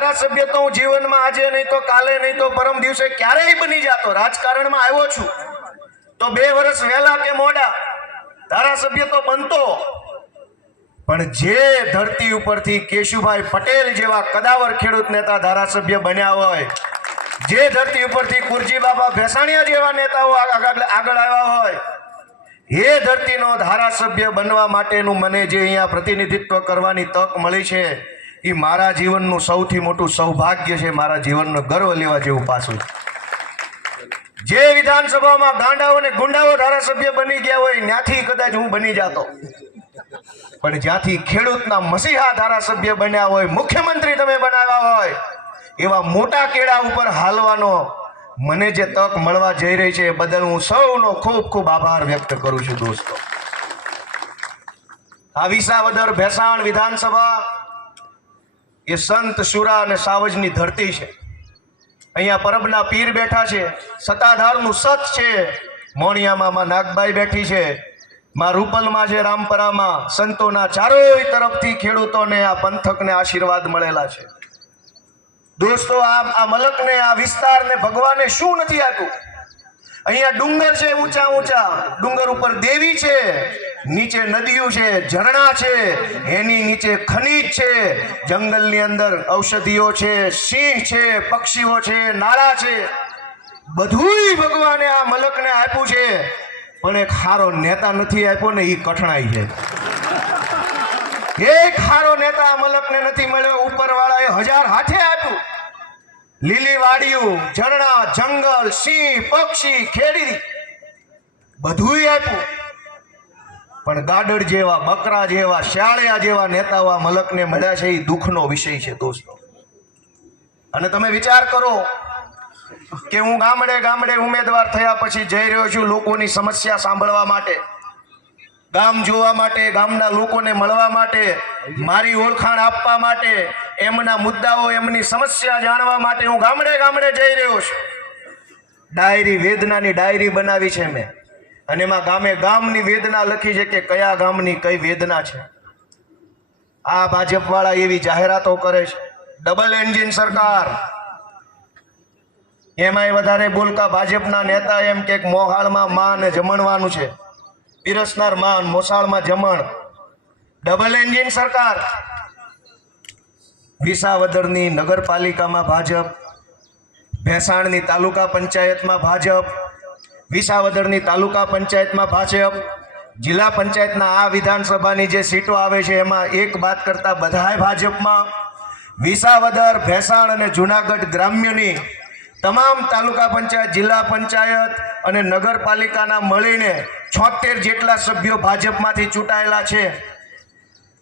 ધારાસભ્ય તો હું જીવનમાં આજે નહીં તો કાલે નહીં તો પરમ દિવસે ક્યારેય બની જાતો, રાજકારણમાં આવ્યો છું. તો બે વર્ષ વહેલા કે મોડા ધારાસભ્ય તો બનતો. પણ જે ધરતી ઉપરથી કેશુભાઈ પટેલ જેવા કદાવર ખેડૂત નેતા ધારાસભ્ય બન્યા હોય, જે ધરતી ઉપરથી કુરજી બાબા ભેસાણીયા જેવા નેતાઓ આગળ આગળ આવ્યા હોય, એ ધરતીનો ધારાસભ્ય બનવા માટેનું મને જે અહીંયા પ્રતિનિધિત્વ કરવાની તક મળી છે એ મારા જીવનનું સૌથી મોટું સૌભાગ્ય છે, મારા જીવનનો ગર્વ લેવા જેવું પાછું જે વિધાનસભામાં ગાંડાઓ અને ગુંડાઓ ધારાસભ્ય બની ગયા હોય ત્યાંથી કદાચ હું બની જાતો. પણ જ્યાંથી ખેડૂતના મસીહા ધારાસભ્ય બન્યા હોય, મુખ્યમંત્રી તમે બનાવ્યા હોય, એવા મોટા કેળા ઉપર હાલવાનો મને જે તક મળવા જઈ રહી છે, એ બદલ હું સૌનો ખૂબ ખૂબ આભાર વ્યક્ત કરું છું દોસ્તો. આ વિસાવદર ભેસાણ વિધાનસભા એ સંત શુરા અને સાવજની ધરતી છે. અહીંયા પરબના પીર બેઠા છે. સતાધારનું સત છે. મોણિયામાં માં નાગબાઈ બેઠી છે. માં રૂપલમાં છે, રામપરામાં. સંતોના ચારોય તરફથી ખેડૂતોને આ પંથકને આશીર્વાદ મળેલા છે. દોસ્તો, આ આ મલકને, આ વિસ્તારને ભગવાને શું નથી આપ્યું? અહીંયા ડુંગર છે ઊંચા ઊંચા ડુંગર ઉપર દેવી છે. નીચે નદીઓ છે, ઝરણા છે, એની નીચે ખનીજ છે, જંગલની અંદર ઔષધિઓ છે, સિંહ છે, પક્ષીઓ છે, નાળા છે. બધુંય ભગવાને આ મલકને આપ્યું છે, પણ એક સારો નેતા નથી આપ્યો ને એ કઠણાઈ છે. એક સારો નેતા મલકને નથી મળ્યો, ઉપરવાળાએ હજાર હાથે આપ્યું. લીલી વાડીયું ઝરણા, જંગલ, સિંહ, પક્ષી, ખેડી. બધુંય આપ્યું. પણ ગાડડ જેવા, બકરા જેવા શાળિયા જેવા નેતાઓ મલકને મળ્યા છે, એ દુઃખનો વિષય છે દોસ્તો. અને તમે વિચાર કરો કે હું ગામડે ગામડે ઉમેદવાર થયા પછી જઈ રહ્યો છું લોકોની સમસ્યા સાંભળવા માટે, ગામ જોવા માટે, ગામના લોકોને મળવા માટે, મારી ઓળખાણ આપવા માટે, એમના મુદ્દાઓ, એમની સમસ્યા જાણવા માટે હું ગામડે ગામડે જઈ રહ્યો છું. ડાયરી વેદનાની ડાયરી બનાવી છે મેં. અને એમાં ગામે ગામની વેદના લખી છે કે કયા ગામની કઈ વેદના છે? આ ભાજપવાળા એવી જાહેરાતો કરે છે. ડબલ એન્જિન સરકાર. એમાંય વધારે બોલકા ભાજપના નેતા એમ કે મોહાળમાં માન જમણવાનું છે. પીરસનાર માન, મોસાળમાં જમણ. ડબલ એન્જિન સરકાર. વિસાવદરની નગરપાલિકામાં ભાજપ. ભેસાણની તાલુકા પંચાયતમાં ભાજપ. વિસાવદરની તાલુકા પંચાયતમાં ભાજપ, જિલ્લા પંચાયતના આ વિધાનસભાની જે સીટો આવે છે, એમાં એક વાત કરતા બધાય ભાજપમાં, વિસાવદર, ભેસાણ અને જુનાગઢ ગ્રામ્યની તમામ તાલુકા પંચાયત, જિલ્લા પંચાયત અને નગરપાલિકાના મળીને છોતેર જેટલા સભ્યો ભાજપમાંથી ચૂંટાયેલા છે.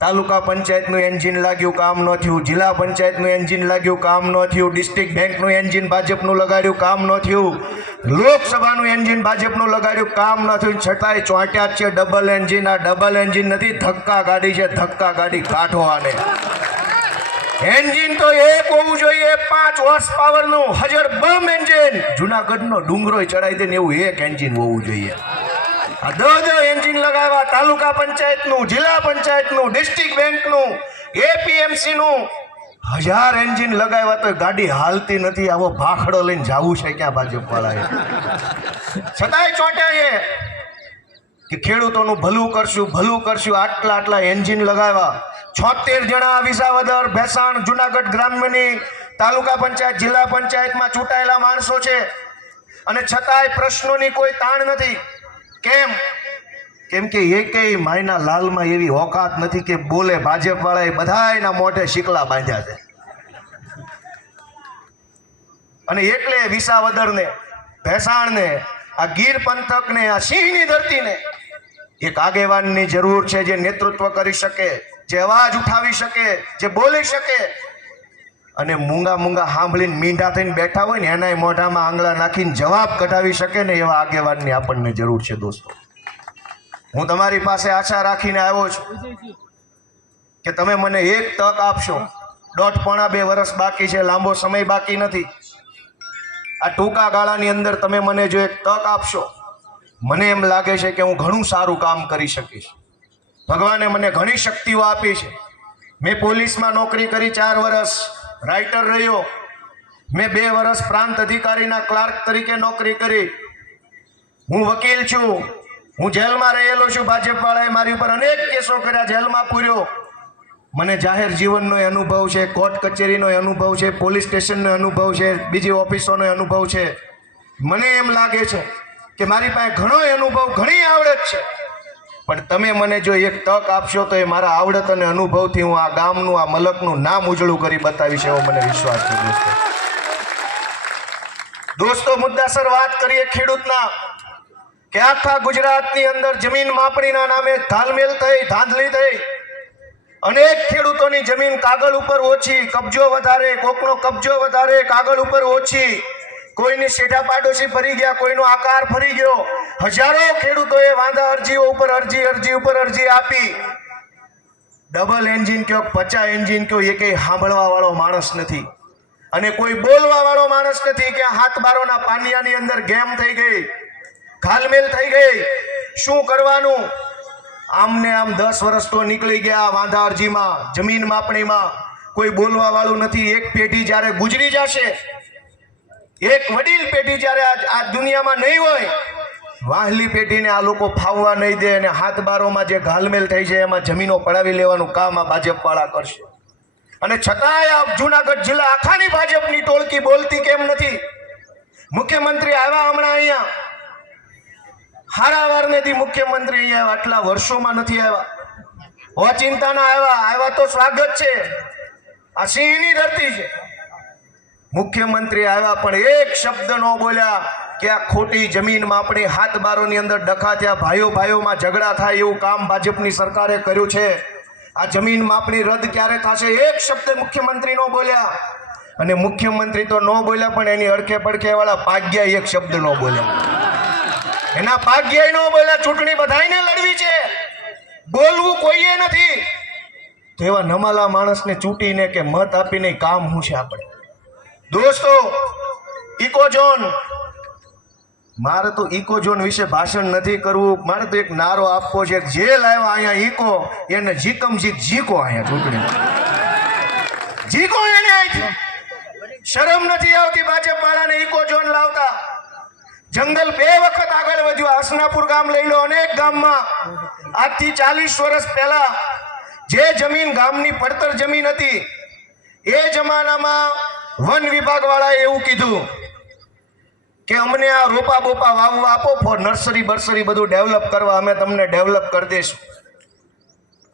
તાલુકા પંચાયતનું એન્જિન લાગ્યું, કામ ન થયું. જિલ્લા પંચાયતનું એન્જિન લાગ્યું, કામ ન થયું. ડિસ્ટ્રિક્ટ બેંકનું એન્જિન ભાજપનું લગાડ્યું, કામ ન થયું. લોકસભાનું એન્જિન ભાજપનું લગાડ્યું, કામ ન થયું. છતાંય ચોંટ્યા છે, ડબલ એન્જિન. આ ડબલ એન્જિન નથી, ધક્કા ગાડી છે, ધક્કા ગાડી કાઢો આને એન્જિન તો એક હોવું જોઈએ પાંચ હોર્સ પાવરનું હજર બમ એન્જિન. જુનાગઢનો ડુંગરો ચડાવી દે ને એવું એક એન્જિન હોવું જોઈએ. દસ દસ એન્જિન લગાવ્યા તાલુકા પંચાયતનું, જિલ્લા પંચાયતનું ડિસ્ટ્રિક્ટ બેંકનું એપીએમસીનું હજાર એન્જિન લગાવ્યા તો ગાડી હાલતી નથી. આવો ભાખડો લઈને જાવું છે ક્યાં ભાજપ વાળાએ છતાંય ચોંટ્યા છે કે ખેડૂતોનું ભલું કરશું ભલું કરશું. આટલા આટલા એન્જિન લગાવ્યા. છોતેર જણા વિસાવદર, ભેસાણ, જુનાગઢ ગ્રામ્યની તાલુકા પંચાયત, જિલ્લા પંચાયતમાં ચૂંટાયેલા માણસો છે. અને છતાંય પ્રશ્નોની કોઈ તાણ નથી. કેમ? કેમ કે એકેય માયના લાલમાં એવી ઓકાત નથી કે બોલે ભાજપ વાળાએ બધાયના મોઢે શીકલા બાંધ્યા છે. અને એટલે વિસાવદરને, ભેસાણને, આ ગીર પંથકને, આ સિંહની ધરતીને એક આગેવાનની જરૂર છે જે નેતૃત્વ કરી શકે, જે અવાજ ઉઠાવી શકે, જે બોલી શકે અને મૂંગા મૂંગા સાંભળીને મીંઢા થઈને બેઠા હોય ને, એનાય મોઢામાં આંગળા નાખીને જવાબ કઢાવી શકે ને એવા આગેવાનની આપણને જરૂર છે દોસ્તો. હું તમારી પાસે આશા રાખીને આવ્યો છું કે તમે મને એક તક આપશો. દોઢ પોણા બે વર્ષ બાકી છે, લાંબો સમય બાકી નથી. આ ટૂંકા ગાળાની અંદર તમે મને જો એક તક આપશો, મને એમ લાગે છે કે હું ઘણું સારું કામ કરી શકીશ. ભગવાને મને ઘણી શક્તિઓ આપી છે. મેં પોલીસમાં નોકરી કરી ચાર વર્ષ રાઇટર રહ્યો. મેં બે વર્ષ પ્રાંત અધિકારીના ક્લાર્ક તરીકે નોકરી કરી. હું વકીલ છું. હું જેલમાં રહેલો છું. ભાજપવાળાએ મારી ઉપર અનેક કેસો કર્યા, જેલમાં પૂર્યો. મને જાહેર જીવનનો અનુભવ છે, કોર્ટ કચેરીનો અનુભવ છે, પોલીસ સ્ટેશનનો અનુભવ છે, બીજી ઓફિસોનો અનુભવ છે. મને એમ લાગે છે કે મારી પાસે ઘણો અનુભવ, ઘણી આવડત છે. પણ તમે મને જો એક તક આપશો તો એ મારા આવડત અને અનુભવથી હું આ ગામનું, આ મલકનું નામ ઉજળું કરી બતાવીશ એવો મને વિશ્વાસ છે દોસ્તો. દોસ્તો, મુદ્દાસર વાત કરીએ ખેડૂતના. કે આખા ગુજરાતની અંદર જમીન માપણીના નામે ધાલમેલ થઈ, ધાંધલી થઈ. અનેક ખેડૂતોની જમીન કાગળ ઉપર ઓછી, કબજો વધારે, કોકનો કબજો વધારે, કાગળ ઉપર ઓછી. કોઈની સીધા પાડોશી ફરી ગયા, કોઈનો આકાર ફરી ગયો. હજારો ખેડૂતોએ વાંધા અરજીઓ ઉપર અરજી અરજી ઉપર અરજી આપી. ડબલ એન્જિન કયો પચા એન્જિન કયો, એ કઈ સાંભળવા વાળો માણસ નથી. અને કોઈ બોલવા વાળો માણસ નથી કે હાથ બારોના પાનિયાની અંદર ગેમ થઈ ગઈ, ઘાલમેલ થઈ ગઈ. શું કરવાનું? આમને આમ દસ વર્ષ તો નીકળી ગયા વાંધા અરજીમાં, જમીન માપણીમાં. કોઈ બોલવા વાળું નથી, એક પેઢી જ્યારે ગુજરી જશે એક વડીલ પેઢી જ્યારે આ દુનિયામાં નહીં હોય, વાહલી પેઢીને આ લોકો ફાવવા નહીં દે અને હાથ બારોમાં જે ઘાલમેલ થઈ છે એમાં જમીનો પડાવી લેવાનું કામ આ ભાજપવાળા કરશે. અને છતાંય આ જુનાગઢ જિલ્લા આખાની ભાજપની ટોળકી બોલતી કેમ નથી? મુખ્યમંત્રી આવ્યા હમણાં અહીંયા. હારાવાર વારનેથી મુખ્યમંત્રી અહીંયા આટલા વર્ષોમાં નથી આવ્યા. ઓચિંતાના આવ્યા આવ્યા તો સ્વાગત છે. આ સિંહની ધરતી છે. મુખ્યમંત્રી આવ્યા, પણ એક શબ્દ ન બોલ્યા. કે આ ખોટી જમીન માપણી હાથ બારોની અંદર ડખા ભાઈઓ ભાઈઓમાં ઝઘડા થાય એવું કામ ભાજપની સરકારે કર્યું છે. આ જમીન માપણી રદ ક્યારે થશે? એક શબ્દ મુખ્યમંત્રી ન બોલ્યા. અને મુખ્યમંત્રી તો ન બોલ્યા, પણ એની અડખે પડખે વાળા પાગ્યા એક શબ્દ ન બોલ્યા. એના ભાગ્યાય ન બોલ્યા. ચૂંટણી બધાને લડવી છે. બોલવું કોઈએ નથી. તેવા નમાલા માણસને ચૂંટીને કે મત આપીને કામ શું છે આપણે? દોસ્તો ઇકોઝોન મારે તો ઇકોઝોન વિશે ભાષણ નથી કરવું. મારે તો એક નારો આપવો છે. જે લાવ્યા અહીંયા ઇકો, એને જીકમ જીક જીકો અહીંયા ચૂંટણી જીકો એને. શરમ નથી આવતી ભાજપ વાળાને ઇકોઝોન લાવતા. જંગલ બે વખત આગળ વધ્યું. હસનાપુર ગામ લઈ લો અનેક ગામમાં. આજથી ચાલીસ વર્ષ પહેલા જે જમીન ગામની પડતર જમીન હતી, એ જમાનામાં વન વિભાગ વાળાએ એવું કીધું કે અમને આ રોપા બોપા વાવવા આપો ફોર નર્સરી બર્સરી બધું ડેવલપ કરવા અમે તમને ડેવલપ કરી દઈશું.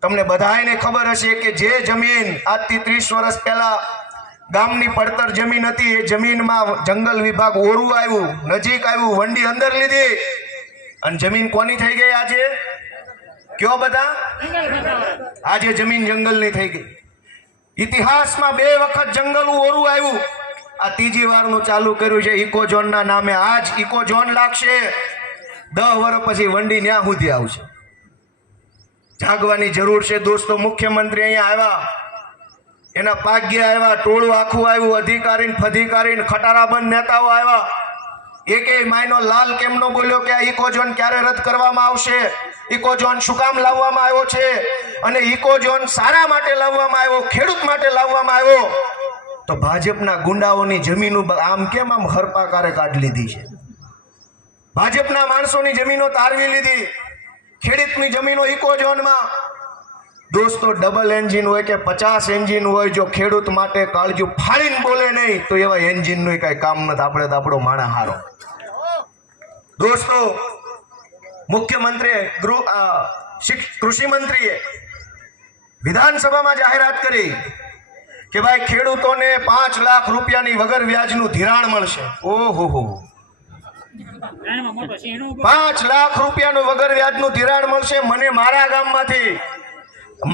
તમને બધાને ખબર હશે કે જે જમીન આજથી ત્રીસ વર્ષ પહેલા ગામની પડતર જમીન હતી, એ જમીનમાં જંગલ વિભાગ ઓરું આવ્યું, નજીક આવ્યું, વંડી અંદર લીધી. અને જમીન કોની થઈ ગઈ આજે? કયો બધા? આજે જમીન જંગલની થઈ ગઈ. ઇતિહાસમાં બે વખત જંગલ ઓરું આવ્યું. આ ત્રીજી વારનું ચાલુ કર્યું છે. ઇકોઝોનના નામે આજ ઇકોઝોન લાગશે. દસ વર્ષ પછી વંડી ન્યા સુધી આવશે. જાગવાની જરૂર છે દોસ્તો. મુખ્યમંત્રી અહીંયા આવ્યા. એના પાગ્ય આવ્યા. ટોળું આખું આવ્યું. અધિકારી ને ફધિકારી ને ખટારાબંધ નેતાઓ આવ્યા. એકેય માયનો લાલ કેમનો બોલ્યો કે આ ઇકોઝોન ક્યારે રદ કરવામાં આવશે? ઇકોઝોન શું કામ લાવવામાં આવ્યો છે? અને ઇકોઝોન સારા માટે લાવવામાં આવ્યો, ખેડૂત માટે લાવવામાં આવ્યો, તો ભાજપના ગુંડાઓની જમીનો આમ કેમ આમ હરપાકારે કાઢી લીધી છે? ભાજપના માણસોની જમીનો તારવી લીધી. ખેડૂતની જમીનો ઇકોઝોનમાં દોસ્તો ડબલ એન્જિન હોય કે પચાસ એન્જિન હોય, જો ખેડૂત માટે કાળજું ફાળીને બોલે નહીં, તો એવા એન્જિનનું કાંઈ કામ નથી. આપણે તો આપણો માણા હારો. દોસ્તો, મુખ્યમંત્રીએ ગૃહ કૃષિ મંત્રીએ વિધાનસભામાં જાહેરાત કરી કે ભાઈ ખેડૂતોને પાંચ લાખ રૂપિયાની વગર વ્યાજનું ધિરાણ મળશે. ઓહો હો. પાંચ લાખ રૂપિયાનું વગર વ્યાજનું ધિરાણ મળશે મને મારા ગામમાંથી.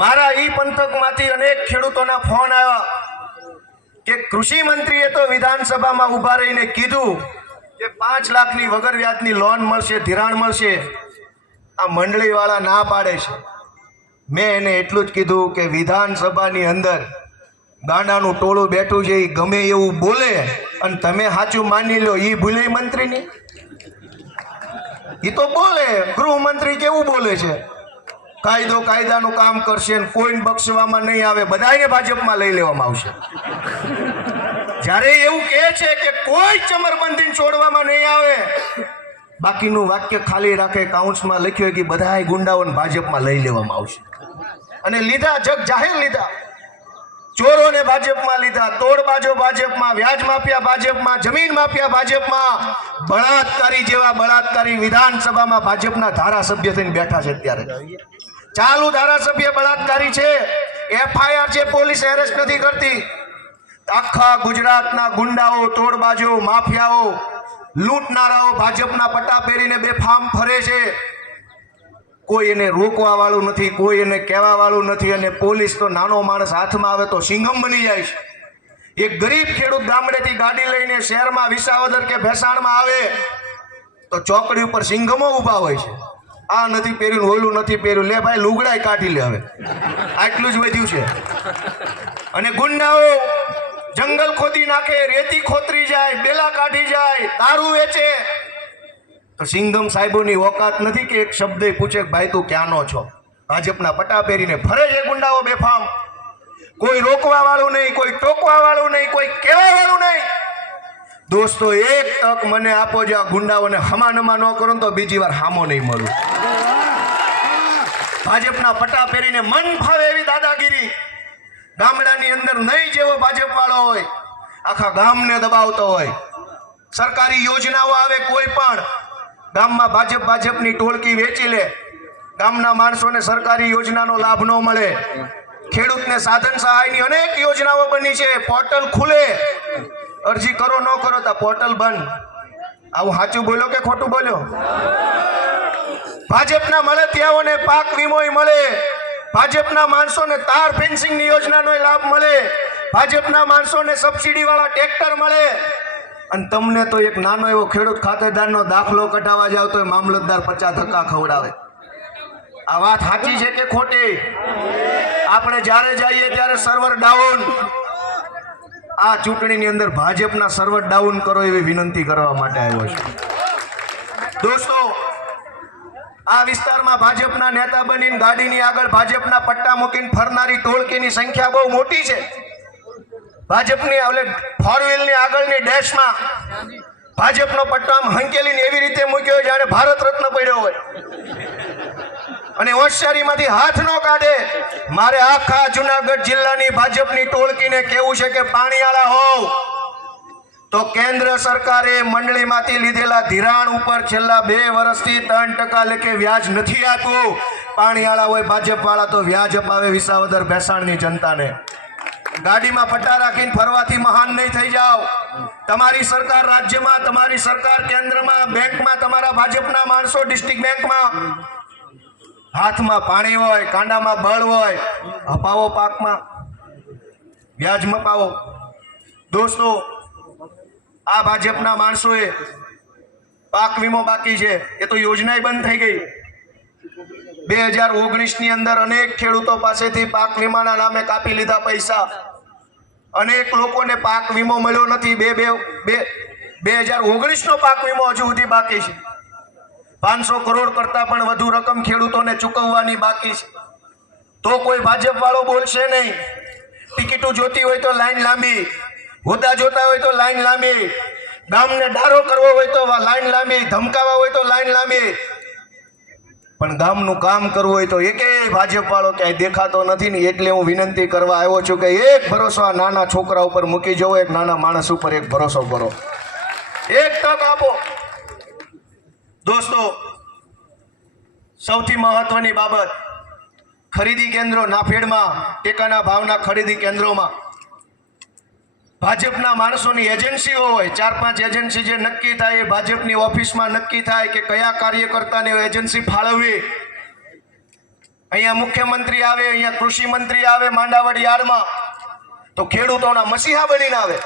મારા ઈ પંથકમાંથી અનેક ખેડૂતોના ફોન આવ્યા કે કૃષિ મંત્રીએ તો વિધાનસભામાં ઊભા રહીને કીધું કે પાંચ લાખની વગર વ્યાજની લોન મળશે, ધિરાણ મળશે. આ મંડળીવાળા ના પાડે છે. મેં એને એટલું જ કીધું કે વિધાનસભાની અંદર ગાંડાનું ટોળું બેઠું છે એ ગમે એવું બોલે અને તમે સાચું માની લો એ ભૂલે મંત્રીની? એ તો બોલે, ગૃહમંત્રી કેવું બોલે છે? કાયદો કાયદાનું કામ કરશે અને કોઈને બક્ષવામાં નહીં આવે બધાને ભાજપમાં લઈ લેવામાં આવશે. જ્યારે એવું કહે છે કે કોઈ ચમરબંધીને છોડવામાં નહીં આવે, બાકીનું વાક્ય ખાલી રાખે કાઉન્સમાં લખ્યું કે બધાય ગુંડાઓને ભાજપમાં લઈ લેવામાં આવશે. અને લીધા, જગ જાહેર લીધા. ચોરોને ભાજપમાં લીધા તોડબાજો ભાજપમાં, વ્યાજ માફિયા ભાજપમાં, જમીન માફિયા ભાજપમાં. બળાત્કારી જેવા બળાત્કારી વિધાનસભામાં ભાજપના ધારાસભ્ય થઈને બેઠા છે અત્યારે. ચાલુ ધારાસભ્ય બળાત્કારી છે. એફઆઈઆર છે પોલીસ એરેસ્ટ નથી કરતી. આખા ગુજરાતના ગુંડાઓ, તોડબાજો, માફિયાઓ, લૂંટનારાઓ ભાજપના પટ્ટા પહેરીને બેફામ ફરે છે. કોઈ એને રોકવા વાળું નથી, કોઈ એને કહેવા વાળું નથી અને પોલીસ તો નાનો માણસ હાથમાં આવે તો સિંઘમ બની જાય છે. એક ગરીબ ખેડૂત ગામડેથી ગાડી લઈને શહેરમાં વિસાવદર કે ભેસાણમાં આવે, તો ચોકડી ઉપર સિંઘમો ઊભા હોય છે. આ નથી પહેર્યું ઓલું નથી પહેર્યું. લે ભાઈ, લુગડાય કાઢી લે હવે. આટલું જ વધ્યું છે. અને ગુંડાઓ જંગલ ખોદી નાખે, રેતી ખોતરી જાય, બેલા કાઢી જાય, દારૂ વેચે. તો સિંઘમ સાહેબોની ઓકાત નથી કે એક શબ્દ પૂછે ભાઈ તું ક્યાંનો છો? ભાજપના પટા પહેરીને ફરે છે ગુંડાઓ બેફામ. કોઈ રોકવા વાળું નહીં, કોઈ ટોકવા વાળું નહીં, કોઈ કહેવા વાળું નહીં. દોસ્તો, એક તક મને આપો જો આ ગુંડાઓને હમાનમા ન કરો તો બીજી વાર હામો નહીં મળું. ભાજપના પટા પહેરીને મન ફાવે એવી દાદાગીરી. ગામડાની અંદર નહીં જેવો ભાજપ વાળો હોય, આખા ગામને દબાવતો હોય. સરકારી યોજનાઓ આવે કોઈ પણ ગામમાં ભાજપ ભાજપની ટોળકી વેચી લે. ગામના માણસોને સરકારી યોજનાનો લાભ ન મળે. ખેડૂતને સાધન સહાયની અનેક યોજનાઓ બની છે. પોર્ટલ ખુલે. અરજી કરો, ન કરો તો પોર્ટલ બંધ. આવું સાચું બોલ્યો કે ખોટું બોલ્યો ભાજપના મળતિયાઓને પાક વીમોય મળે. ભાજપના માણસોને તાર ફેન્સિંગની યોજનાનો લાભ મળે. ભાજપના માણસોને સબસિડી વાળા ટ્રેક્ટર મળે. અને તમને તો એક નાનો એવો ખેડૂત ખાતેદારનો દાખલો કઢાવવા જાવ તો મામલતદાર પચાસ ધક્કા ખવડાવે. આ વાત સાચી છે કે ખોટી? આપણે જ્યારે જઈએ ત્યારે સર્વર ડાઉન આ ચૂંટણીની અંદર ભાજપના સર્વર ડાઉન કરો એવી વિનંતી કરવા માટે આવ્યો છું. દોસ્તો, આ વિસ્તારમાં ભાજપના નેતા બનીને ગાડીની આગળ ભાજપના પટ્ટા મૂકીને ફરનારી ટોળકીની સંખ્યા બહુ મોટી છે. ભાજપની આવલે ફોર વ્હીલની આગળની ડેશમાં ભાજપનો પટ્ટો આમ હંકેલીને એવી રીતે મૂક્યો હોય જાણે ભારત રત્ન પડ્યો હોય. અને હોશિયારીમાંથી હાથ ન કાઢે. મારે આખા જુનાગઢ જિલ્લાની ભાજપની ટોળકીને કેવું છે કે પાણીવાળા હોવ. તો કેન્દ્ર સરકારે મંડળીમાંથી લીધેલા ધિરાણ ઉપર છેલ્લા બે વર્ષથી ત્રણ ટકા લેખે વ્યાજ નથી આપ્યું પાણીવાળા હોય ભાજપવાળા તો વ્યાજ અપાવે વિસાવદર ભેસાણની જનતાને. ગાડીમાં પટ્ટા રાખીને ફરવાથી મહાન નહીં થઈ જાઓ. તમારી સરકાર રાજ્યમાં, તમારી સરકાર કેન્દ્રમાં, બેંકમાં, તમારા ભાજપના માણસો ડિસ્ટ્રિક્ટ બેંકમાં હાથમાં પાણી હોય, કાંડામાં બળ હોય, અપાવો પાકમાં. વ્યાજ મપાવો. દોસ્તો, આ ભાજપના માણસોએ પાક વીમો બાકી છે. એ તો યોજનાય બંધ થઈ ગઈ. બે હજાર ઓગણીસની અંદર અનેક ખેડૂતો પાસેથી પાક વીમાના નામે કાપી લીધા પૈસા. અનેક લોકોને પાક વીમો મળ્યો નથી. બે બે બે બે હજાર ઓગણીસનો પાક વીમો હજુ સુધી બાકી છે. પાંચસો કરોડ કરતાં પણ વધુ રકમ ખેડૂતોને ચૂકવવાની બાકી છે. તો કોઈ ભાજપ વાળો બોલશે નહીં. ટિકિટો જોતી હોય તો લાઈન લાંબી. હોદ્દા જોતા હોય તો લાઈન લાંબી. ગામને ડારો કરવો હોય તો લાઈન લાંબી. ધમકાવા હોય તો લાઈન લાંબી. પણ ગામનું કામ કરવું હોય તો એકેય ભાજપવાળો ક્યાંય દેખાતો નથી ને એટલે હું વિનંતી કરવા આવ્યો છું કે એક ભરોસો આ નાના છોકરા ઉપર મૂકી જવો, એક નાના માણસ ઉપર એક ભરોસો કરો એક તક આપો. દોસ્તો, સૌથી મહત્વની બાબત, ખરીદી કેન્દ્રો નાફેડમાં, ટેકાના ભાવના ખરીદી કેન્દ્રોમાં. ભાજપના માણસોની એજન્સીઓ હોય, ચાર પાંચ એજન્સી જે નક્કી થાય એ ભાજપની ઓફિસમાં નક્કી થાય કે કયા કાર્યકર્તાને એજન્સી ફાળવવી. અહીંયા મુખ્યમંત્રી આવે, અહીંયા કૃષિ મંત્રી આવે માંડાવડ યાર્ડમાં, તો ખેડૂતોના મસીહા બનીને આવે.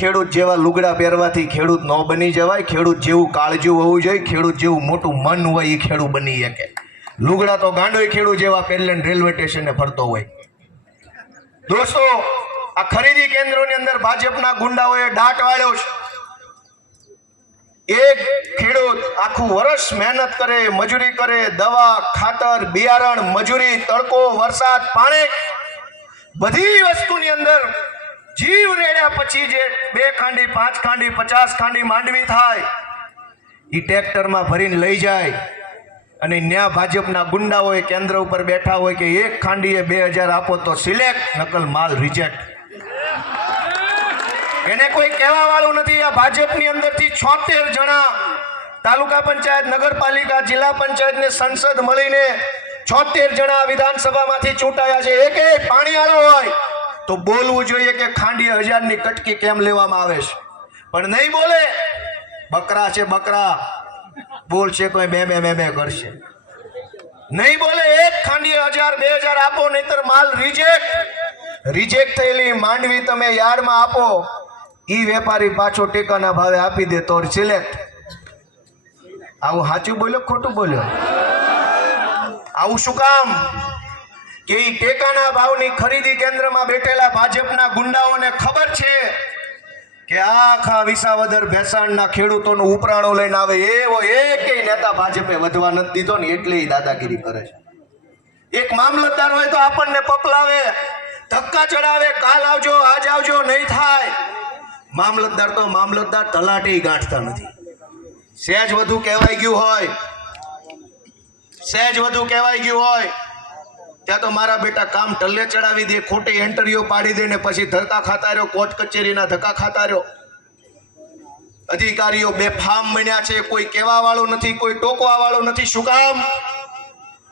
ખેડૂત જેવા લુગડા પહેરવાથી ખેડૂત ન બની જવાય, ખેડૂત જેવું કાળજું હોવું જોઈએ, ખેડૂત જેવું મોટું મન હોય એ ખેડૂત બની શકે. લુગડા તો ગાંડોય ખેડૂત જેવા પહેલે રેલવે સ્ટેશને ફરતો હોય. દોસ્તો આ ખરીદી કેન્દ્રોની અંદર ભાજપના ગુંડાઓએ દાટ વાળ્યો છે. એક ખેડૂત આખું વર્ષ મહેનત કરે, મજૂરી કરે, દવા, ખાતર, બિયારણ, મજૂરી, તડકો, વરસાદ, પાણી, બધી વસ્તુની અંદર જીવ રેડ્યા પછી જે બે ખાંડી, પાંચ ખાંડી, પચાસ ખાંડી માંડવી થાય એ ટ્રેક્ટરમાં ભરીને લઈ જાય. અને ન્યા ભાજપના ગુંડા હોય કેન્દ્ર ઉપર બેઠા હોય કે એક ખાંડીએ બે હજાર આપો તો સિલેક્ટ, નકલ માલ રિજેક્ટ એને કોઈ કહેવા વાળું નથી. આ ભાજપની અંદરથી છોતેર જણા તાલુકા પંચાયત, નગરપાલિકા, જિલ્લા પંચાયત ને સંસદ મળીને છોતેર જણા વિધાનસભામાંથી ચૂંટાયા છે. એક એક પાણીવાળો હોય તો બોલવું જોઈએ કે ખાંડી હજારની કટકી કેમ લેવામાં આવે છે. પણ નહીં બોલે, બકરા છે બકરા. બોલશે તો બે બે બે બે કરશે. નહીં બોલે, એક ખાંડી હજાર, બે હજાર આપો, નહીતર માલ રિજેક્ટ રિજેક્ટ થયેલી માંડવી તમે યાર્ડમાં આપો. ઈ વેપારી પાછો ટેકાના ભાવે આપી દે તો સિલેક્ટ આવું સાચું બોલ્યો ખોટું બોલ્યો? આવું શું કામ? કે એ ટેકાના ભાવની ખરીદી કેન્દ્રમાં બેઠેલા ભાજપના ગુંડાઓને ખબર છે કે આખા વિસાવદર ભેસાણના ખેડૂતોનું ઉપરાણો લઈને આવે એવો એકેય નેતા ભાજપે વધવા નથી દીધો ને એટલે એ દાદાગીરી કરે છે. એક મામલતદાર હોય તો આપણને પકલાવે ધક્કા ચડાવે, કાલ આવજો, આજ આવજો, નહીં થાય. મામલતદાર તો મામલતદાર તલાટી ગાંઠતા નથી. સહેજ વધુ કહેવાઈ ગયું હોય. સહેજ વધુ કહેવાઈ ગયું હોય. ત્યાં તો મારા બેટા કામ ટલ્લે ચડાવી દે, ખોટી એન્ટરીઓ પાડી દે ને પછી ધક્કા ખાતા રહ્યો કોર્ટ કચેરીના ધક્કા ખાતા રહ્યો. અધિકારીઓ બે ફામ બન્યા છે, કોઈ કહેવા વાળો નથી, કોઈ ટોકવા વાળો નથી. શું કામ?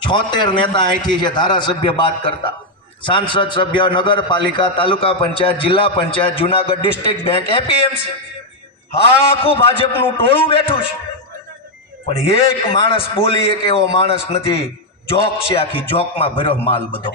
છોતેર નેતા અહીંથી છે, ધારાસભ્ય બાદ કરતા. સાંસદ સભ્ય, નગરપાલિકા, તાલુકા પંચાયત, જિલ્લા panchayat, Junagadh district bank, APMC. આખું ભાજપનું ટોળું બેઠું છે. પણ એક માણસ બોલી, એક એવો માણસ નથી. જોક છે આખી, જોકમાં ભર્યો માલ બધો.